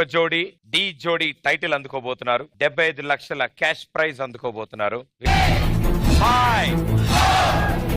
ఒక జోడీ డి జోడీ టైటిల్ అందుకోబోతున్నారు. 75 లక్షల క్యాష్ ప్రైజ్ అందుకోబోతున్నారు. 5